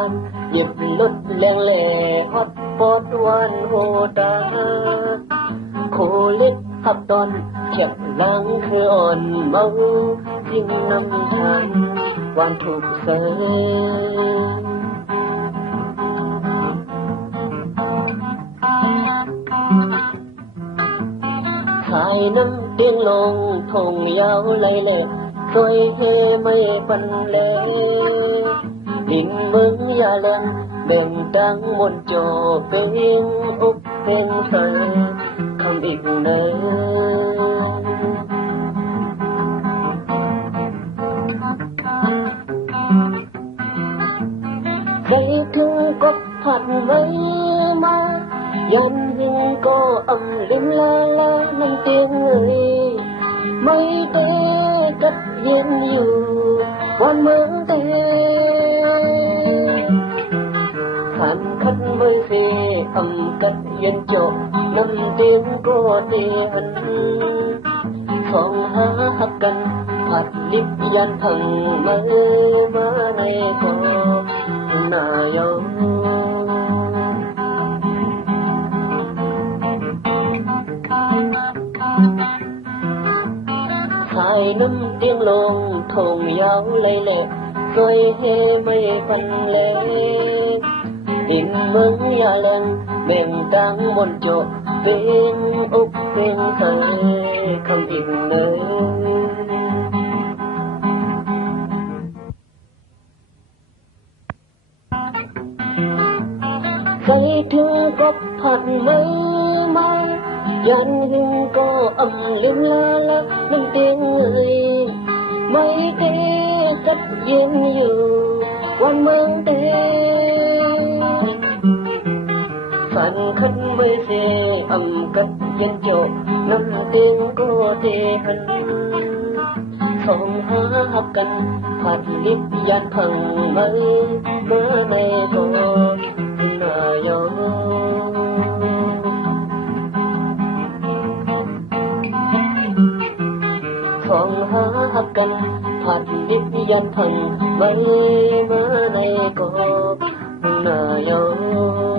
านหยิบลุดแรงแหล่ฮอดปอดวันโหตาโคเล็กหับตอนเข็บหลังคืออ่อนเมายิ่งนำฉันวันถูกเสยขายน้ำเตียงลงทงยาวไหลเล่สวยเฮไม่ปันเลลิงมึงอย่าเล่นแบ่งตังมนโจเป็นอุกเป็นเธอคำอีกเนอใครถึงก็ผัดไว้มายันหิงก็อำลิมลาลาในเตียงเลยไม่เตะกัดเย็นอยู่วันเมืองเตะขันขัดไม่เสียอำกัดเย็นจบน้ำเตียงก็เตียนสองหาหักกันผัดลิบยันพังมาในก็นายงขายน้ำเตียงลงทงยาวไหลเล่สวยเฮไม่พันเล่ดินมึงอย่าเล่นแบ่งตังบนโจเป็นอุกเป็นเธอคำอีกเนอใส่ถึงก็ผัดไม่มายันหึงก็อำลิมลาลาน้ำเตียงเลยไม่เตะกัดเย็นอยู่วันเมืองเตะฝันขันไม่เสียอำกัดเย็นโจน้ำเตียงก็เตะหันสองหาหักกันผัดลิบยันพังมาในก็นายงสองหาหักกันผัดลิบยันพังมาในก็นายง